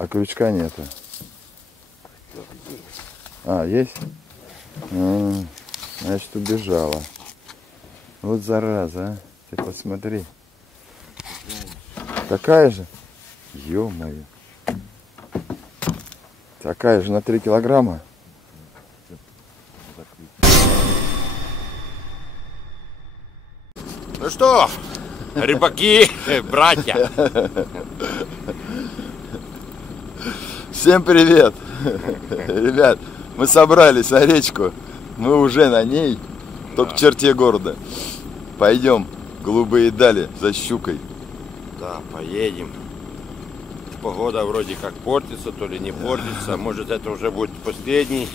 А крючка нету. А, есть? Значит, убежала. Вот зараза, а. Ты посмотри. Такая же? Ё-моё. Такая же на 3 килограмма. Ну что, рыбаки, братья. Всем привет. Ребят, мы собрались на речку. Мы уже на ней, только в черте города. Пойдем в голубые дали за щукой. Да, поедем. Погода вроде как портится, то ли не портится. Может, это уже будет последний.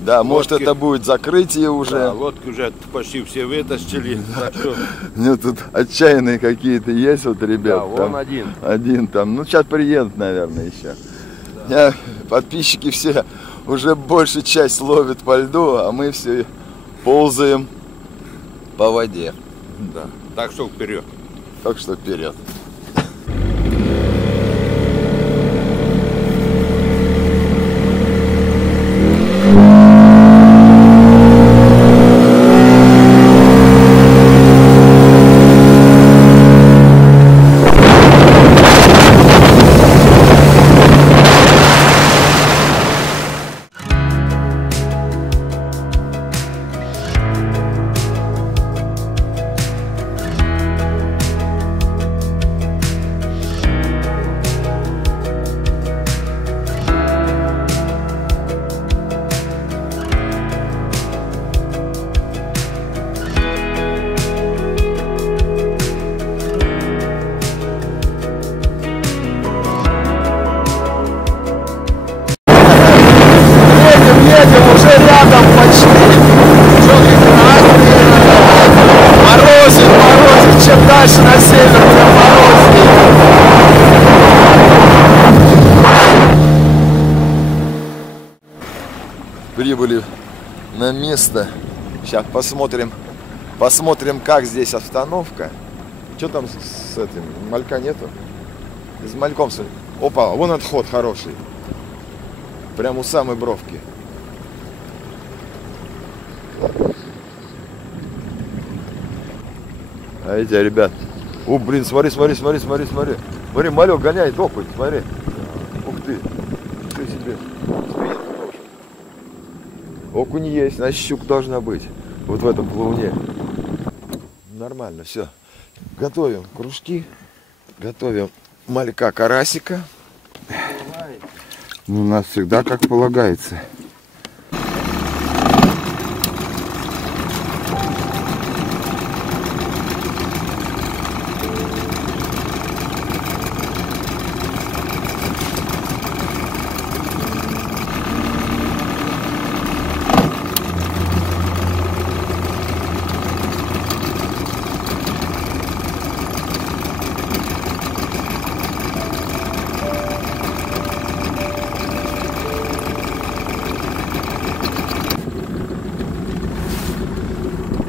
Да, лодки. Может, это будет закрытие уже. Да, лодки уже почти все вытащили. Да. Так что... Ну, тут отчаянные какие-то есть вот ребят. Да, вон там, один. Один там. Ну, сейчас приедут, наверное, еще. Да. Подписчики все уже большую часть ловят по льду, а мы все ползаем по воде. Да. Так что вперед. Так что вперед. Едем уже рядом почти. Морозит. Чем дальше на север, тем морознее. Прибыли на место. Сейчас посмотрим, как здесь остановка. Что там с этим? Малька нету? С мальком. Опа, вон отход хороший. Прямо у самой бровки. А эти, ребят. О, блин, смотри. Смотри, малек гоняет окунь, смотри. Ух ты. Ты себе. Окунь есть, значит, щук должна быть. Вот в этом плавне. Нормально, все. Готовим кружки. Готовим малька, карасика. Ну, у нас всегда как полагается.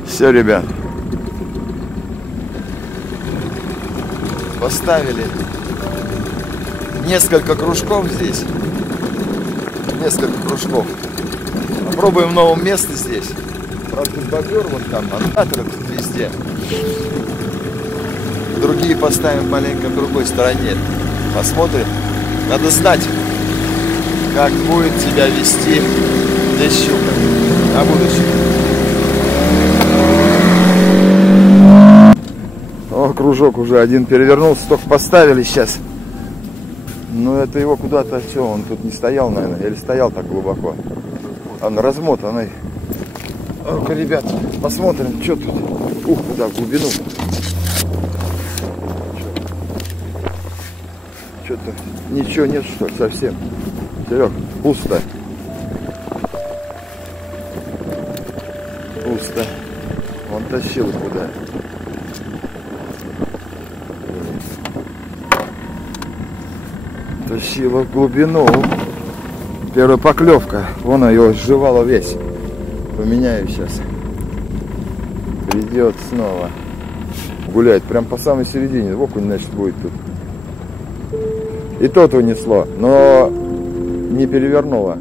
Все, ребят, поставили несколько кружков здесь. Попробуем в новом месте здесь. Правда, бобер вон там, андаторы тут везде. Другие поставим маленько в другой стороне. Посмотрим. Надо знать, как будет себя вести здесь щука на будущее. О, кружок уже один перевернулся, только поставили сейчас. Но это его куда-то, все, он тут не стоял, наверное, или стоял так глубоко. Он размотанный. Ну-ка, ребят, посмотрим, что тут. Ух, куда, в глубину. Что-то ничего нет, что ли, совсем. Серег, пусто. Пусто. Он тащил куда. Тащила в глубину. Первая поклевка. Вон ее сживала весь. Поменяю сейчас. Придет снова. Гулять. Прям по самой середине. Окунь, значит, будет тут. И тот унесло, но не перевернуло.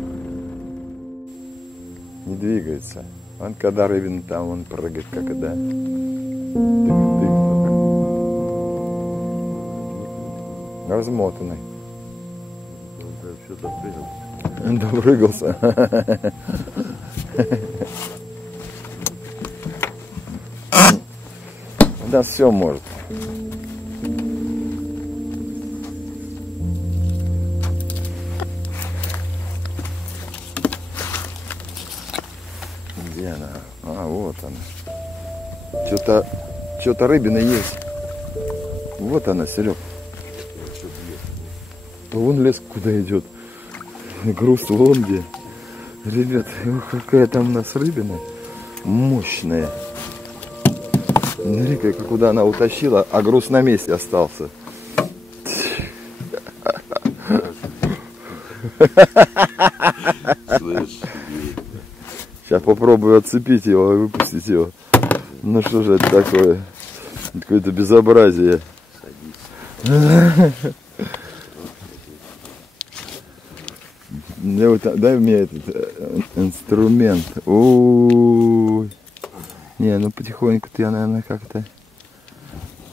Не двигается. Он когда рыбин там, он прыгает, как и да. Дык-дык только. Размотанный. Допрыгался. Да, все может. Где она? А, вот она. Что-то рыбина есть. Вот она, Серег. Вон лес куда идет. Груз вон где. Ребят, какая там у нас рыбина. Мощная. Смотри, куда она утащила, а груз на месте остался. Сейчас попробую отцепить его и выпустить его. Ну что же это такое? Какое-то безобразие. Дай мне этот инструмент. Ой. Не, ну потихоньку-то я, наверное, как-то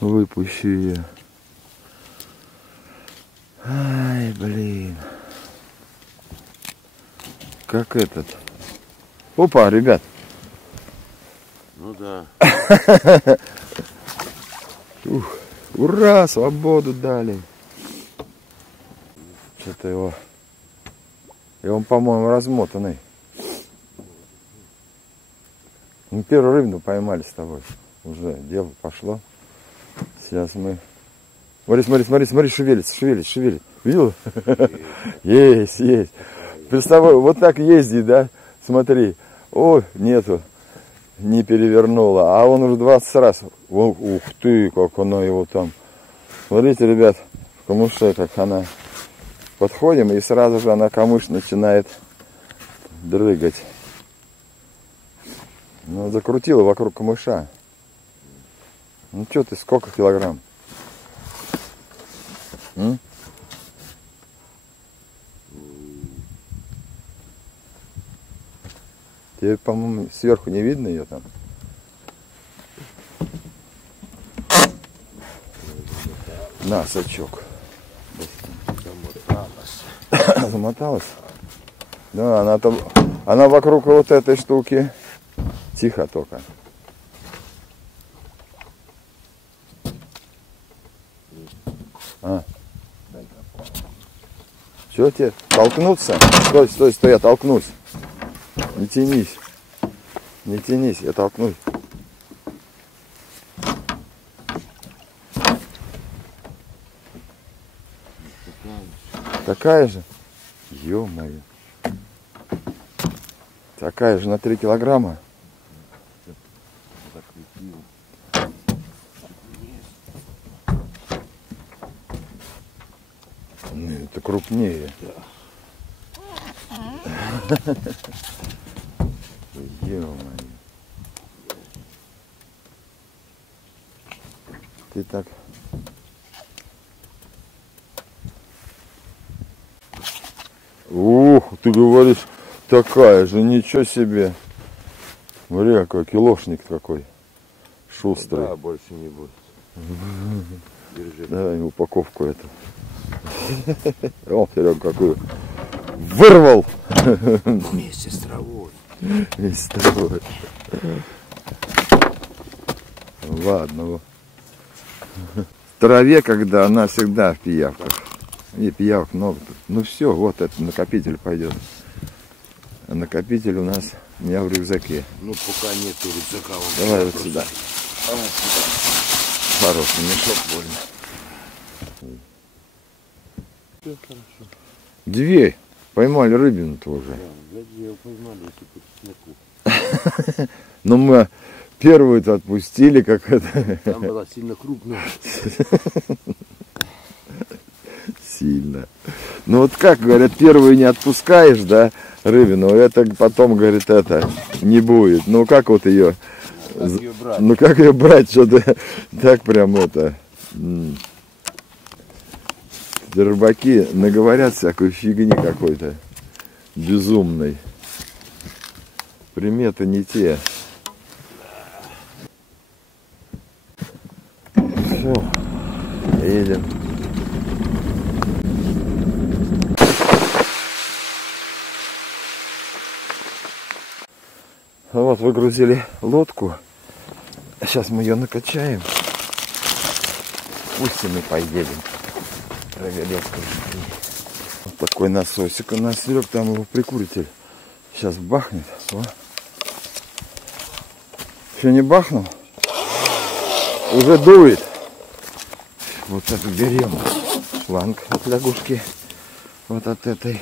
выпущу ее. Ай, блин. Как этот. Опа, ребят. Ну да. Ух, ура, свободу дали. Что-то его... И он, по-моему, размотанный. Мы первую рыбину поймали с тобой. Уже дело пошло. Сейчас мы... Смотри, шевелится. Видел? Есть. Представляю, вот так ездит, да? Смотри. О, нету. Не перевернуло. А он уже 20 раз. Ух ты, как она его там. Смотрите, ребят, в камыше, как она. Подходим, и сразу же она камыш начинает дрыгать. Ну, закрутила вокруг камыша. Ну, что ты, сколько килограмм? Тебе, по-моему, сверху не видно ее там? На, сачок. Замоталась? Да, она вокруг вот этой штуки. Тихо только. Что тебе? Толкнуться? Стой, я толкнусь. Не тянись, я толкнусь. Такая же? Ё-моё. Такая же на 3 килограмма. Это крупнее. Ё-моё. Ты так... Ух, ты говоришь, такая же, ничего себе. Смотри, какой килошник какой. Шустрый. Да, больше не будет. Держи. Давай упаковку эту. О, Серега, какую. Вырвал! Вместе с травой. Вместе с травой. Ладно. В траве, когда она всегда в пиявках. И пиявок много тут. Ну все, вот этот накопитель пойдет. А накопитель у нас у меня в рюкзаке. Ну пока нету рюкзака. Давай вот сюда. Хороший мешок больно. Две. Поймали рыбину-то уже. Да, ее поймали, если по чесноку. Но мы первую-то отпустили, как это. Там была сильно крупная. Сильно. Ну вот как, говорят, первую не отпускаешь, да, рыбину, это потом, говорит, это не будет. Ну как вот ее... Ну как ее брать, что-то так прям это... Рыбаки наговорят всякой фигни какой-то безумной. Приметы не те. Все, едем. Вот выгрузили лодку. Сейчас мы ее накачаем. Пусть и мы поедем. Вот такой насосик у нас, Серег, там его прикуритель. Сейчас бахнет. О. Еще не бахнул? Уже дует. Вот это берем. Шланг от лягушки. Вот от этой.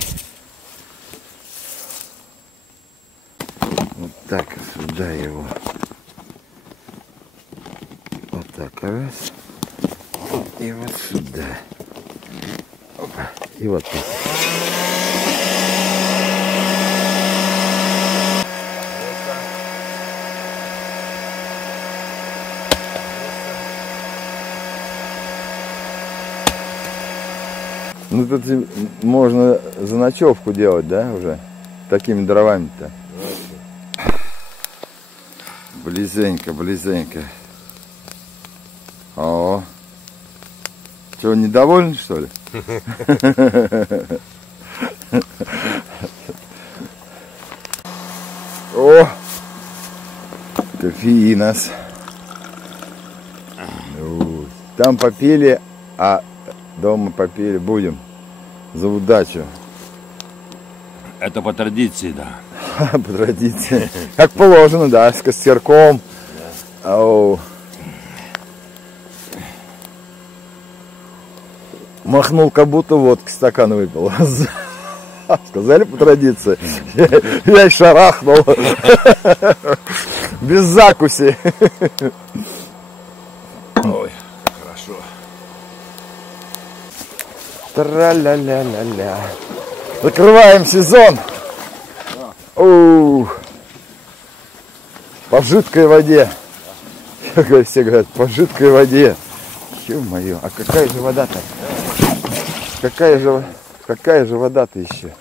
Вот так сюда его. Вот так раз. И вот сюда. Опа. И вот так. Ну тут можно за ночевку делать, да, уже? Такими дровами-то. Близенько, близенько. О. Чего, недоволен, что ли? О! Кофеинос. Там попили, а дома попили будем. За удачу. Это по традиции, да. По традиции. Как положено, да, с костерком. Оу. Махнул, как будто водки стакан выпил. Сказали по традиции. Я и шарахнул. Без закуси. Ой, хорошо. Тра-ля-ля-ля-ля. Закрываем сезон. Оу. По жидкой воде. Все говорят, по жидкой воде. Ё-моё, а какая же вода-то? Какая же вода-то еще?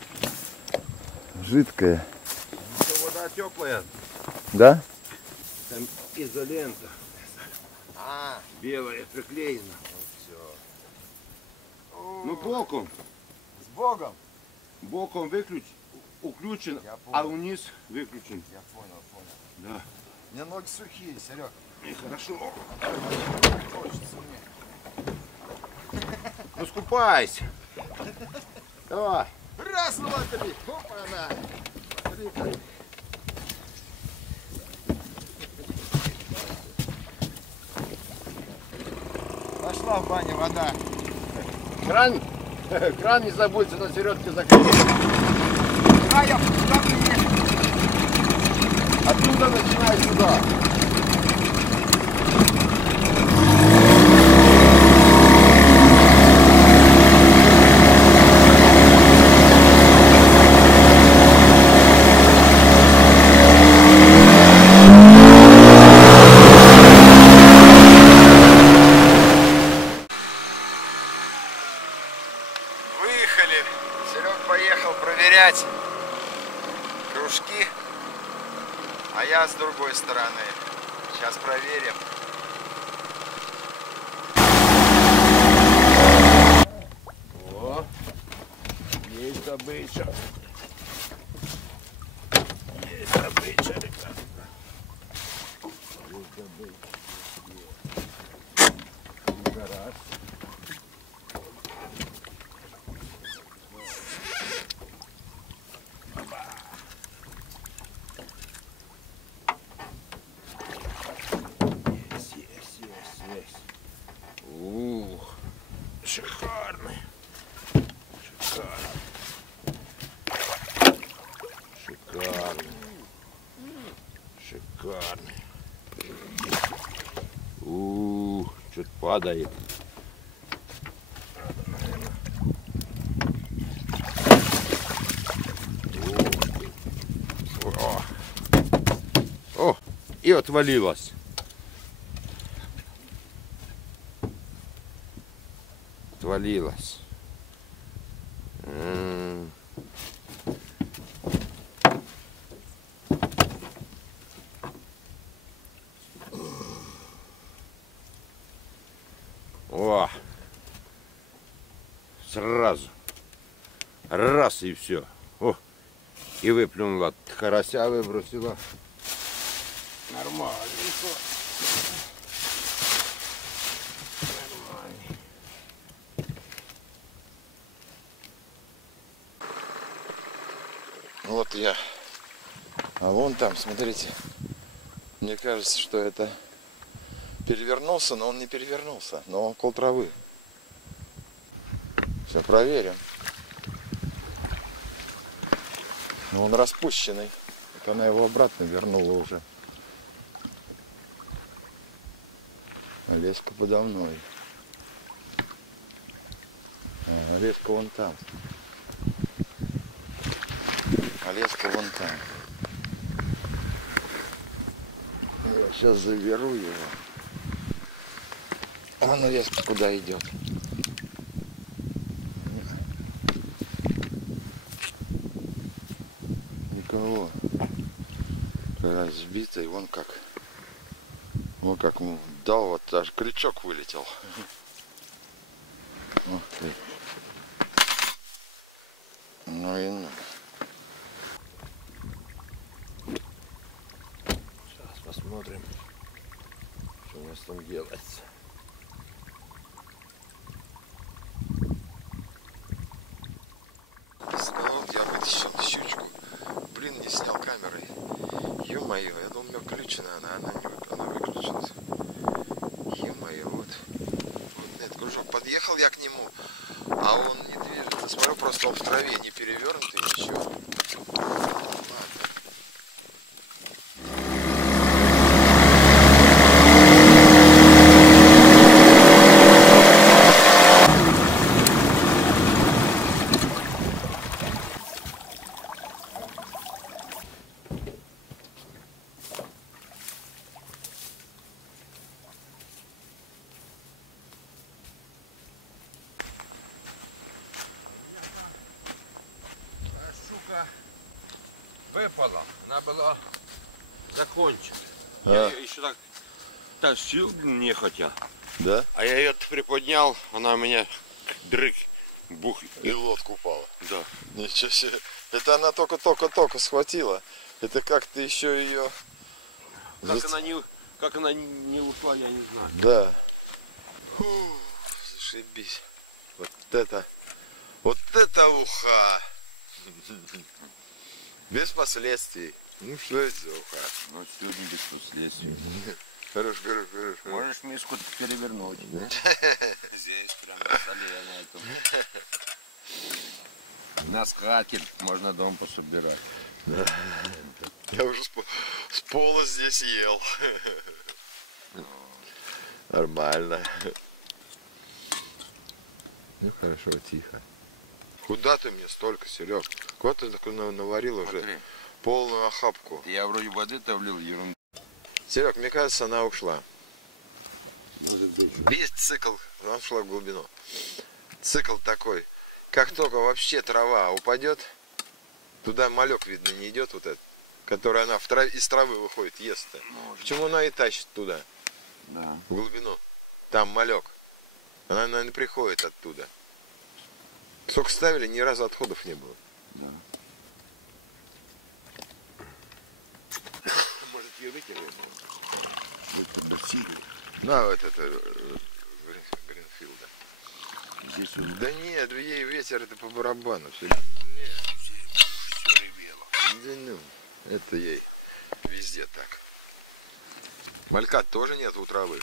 Жидкая. Вода теплая. Да? Там изолента. Белая приклеена. Ну боком. С Богом. Боком включен, а вниз выключен. Я понял. Да. У меня ноги сухие, Серег. И хорошо. Хочется мне. Ну скупайся. Давай. Раз, два, три. Опа-на. Пошла в баню вода. Кран не забудьте на середке закрыть. А я Оттуда начинай сюда. Выехали. Серег поехал проверять кружки, а я с другой стороны. Сейчас проверим. О, есть добыча. Есть добыча, ребята. Есть добыча. Гараж. Есть. Ух, шикарный. Шикарный. Что-то падает. О, и отвалилась. Отвалилась. Раз и все. О, и выплюнула. Карася выбросила. Нормально. Вот я. А вон там, смотрите. Мне кажется, что это перевернулся, но он не перевернулся. Но он около травы. Все, проверим. Но он распущенный. Вот она его обратно вернула уже. А леска подо мной. А леска вон там. А леска вон там. Я сейчас заберу его. А ну леска куда идет? Никого. Разбитый, вон как. Вон как дал, вот даже крючок вылетел. Ух ты. Ну и ну. Сейчас посмотрим, что у нас там делается. Снова я вытащил щучку. Блин, не снял камерой. Ё-моё, я думал, у меня включена она выключилась. Ё-моё, вот этот кружок. Подъехал я к нему, а он не движется. Смотрю, просто он в траве не перевернутый, ничего. Выпала, она была закончена. А. Я ее еще так тащил нехотя. Да? А я ее приподнял, она у меня дрыг, бух. И лодку упала. Да. Ничего себе. Это она только схватила. Это как ты еще ее... Как она не ушла, я не знаю. Да. Фу, зашибись. Вот это уха. Без последствий. Ну что это за уха? Ну сегодня без последствий. Хорош. Можешь миску перевернуть. Здесь прям на столе на этом. На скатерть можно дом пособирать. Да. Я уже с пола здесь ел. Нормально. Ну хорошо, тихо. Куда ты мне столько, Серег? Куда ты такой наварил уже? Смотри. Полную охапку. Я вроде воды-то влил, ерунду. Серег, мне кажется, она ушла. Может быть. Весь цикл, она ушла в глубину. Цикл такой. Как только вообще трава упадет, туда малек, видно, не идет вот этот, который она из травы выходит, ест-то. Почему она и тащит туда? Да. В глубину. Там малек. Она, наверное, приходит оттуда. Сколько ставили, ни разу отходов не было. Да. Может ее выкинуть? Это досильно. На вот это Гринфилда. Здесь вот. Да нет, ей ветер это по барабану. Все. Нет, все ревело. Да ну, это ей везде так. Малька тоже нет у травы.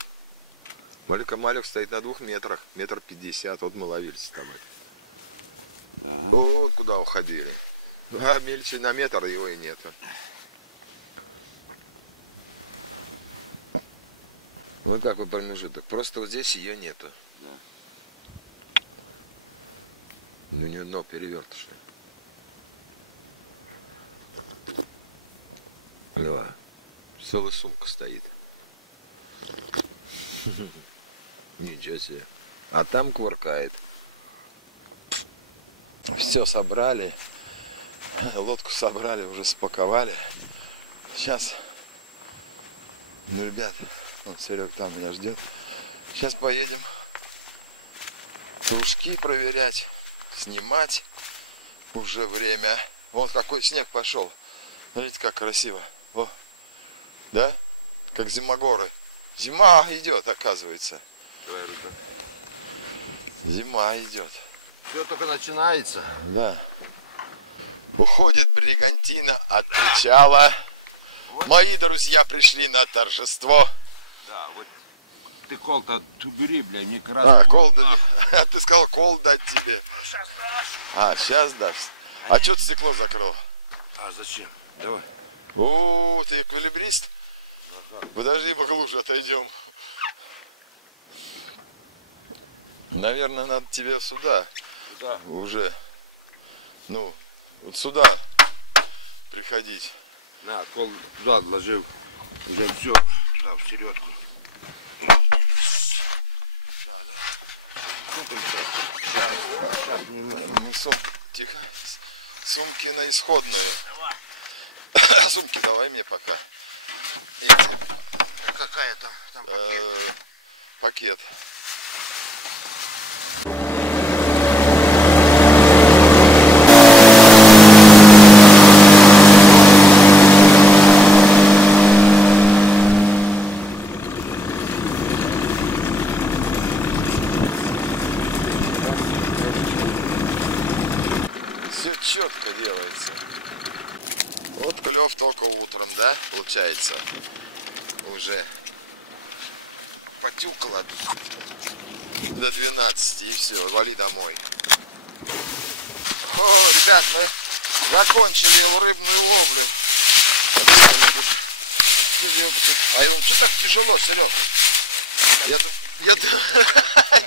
Малек стоит на 2 метрах, 1,50 м. Вот мы ловили с тобой. Да. Вот куда уходили. А мельче на метр его и нету. Ну какой промежуток? Просто вот здесь ее нету. Да. Ну не дно перевертышное. Лева, целая сумка стоит. Ничего себе. А там кувыркает. Все собрали. Лодку собрали, уже спаковали. Сейчас, ну, ребят, вот Серег там меня ждет. Сейчас поедем кружки проверять. снимать. Уже время. Вон какой снег пошел. Смотрите, как красиво. О, да? Как зимогоры. Зима идет, оказывается. Давай руку. Зима идет. Все только начинается. Да. Уходит бригантина от причала. Вот. Мои друзья пришли на торжество. Да, вот ты кол-то убери, бля, мне как раз... А, кол дать. А ты сказал, кол дать тебе. Сейчас дашь. А, сейчас дашь. А что ты стекло закрыл? А зачем? Давай. О, ты эквилибрист? Ага. Подожди, поглубже отойдем. Наверное, надо тебе сюда. Куда? Уже. Ну, вот сюда приходить. На, кол туда отложил. Уже все. Туда, в середку. Ну, тихо. Сумки на исходные. Давай. Сумки давай мне пока. Какая там? Там Пакет. Все четко делается. Вот клев только утром, да, получается? Уже потюкало до 12 и все, вали домой. О, ребят, мы закончили рыбную ловлю. А он что так тяжело, Серег?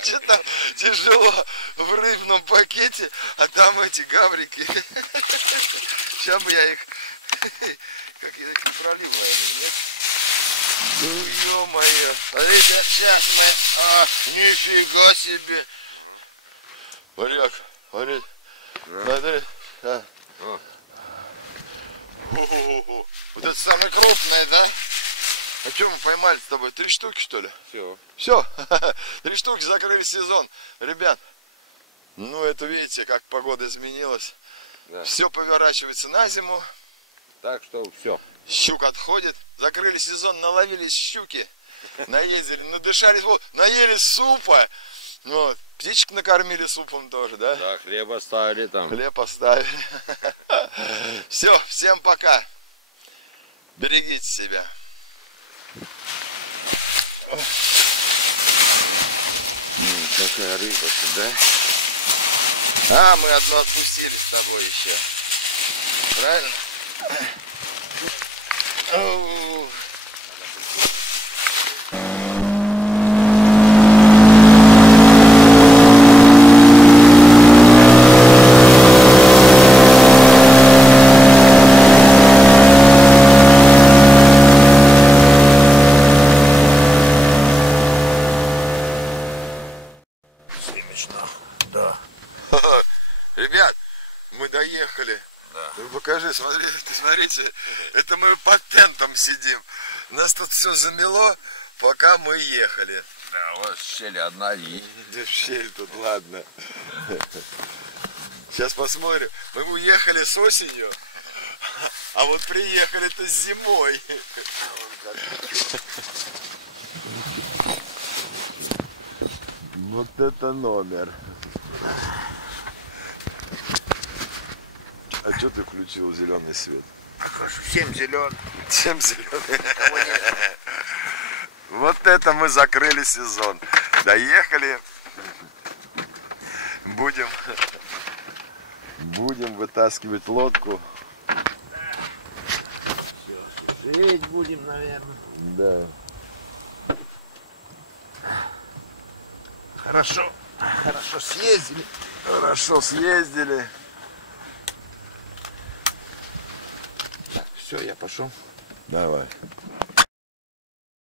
Что там тяжело в рыбном пакете, а там эти гаврики. Сейчас бы я их, как я их пролил, наверное, нет? Ну, ё-моё. Смотрите, сейчас мы... нифига себе. Варяг, смотри. Смотри. А. Вот это самое крупное, да? А что мы поймали с тобой? 3 штуки, что ли? Все. Все. 3 штуки, закрыли сезон. Ребят, ну это видите, как погода изменилась. Да. Все поворачивается на зиму. Так что все. Щук отходит. Закрыли сезон, наловились щуки. Наездили, надышались, вот, наели супа. Вот. Птичек накормили супом тоже, да? Да, хлеб оставили там. Хлеб оставили. Все, всем пока. Берегите себя. Какая рыба-то, да? А, мы одну отпустили с тобой еще. Правильно? Оу. Да. Ребят, мы доехали. Да. Ну, покажи, смотрите, это мы под тентом сидим. Нас тут все замело, пока мы ехали. Да, вот щель одна и... Да щель тут, ладно. Сейчас посмотрим. Мы уехали с осенью, а вот приехали-то с зимой. Вот это номер. А что ты включил зеленый свет? Всем зеленый. Всем зеленый. Вот это мы закрыли сезон. Доехали. Будем вытаскивать лодку. Жить будем, наверное. Да. Хорошо. Хорошо съездили. Хорошо съездили. Все, я пошел. Давай.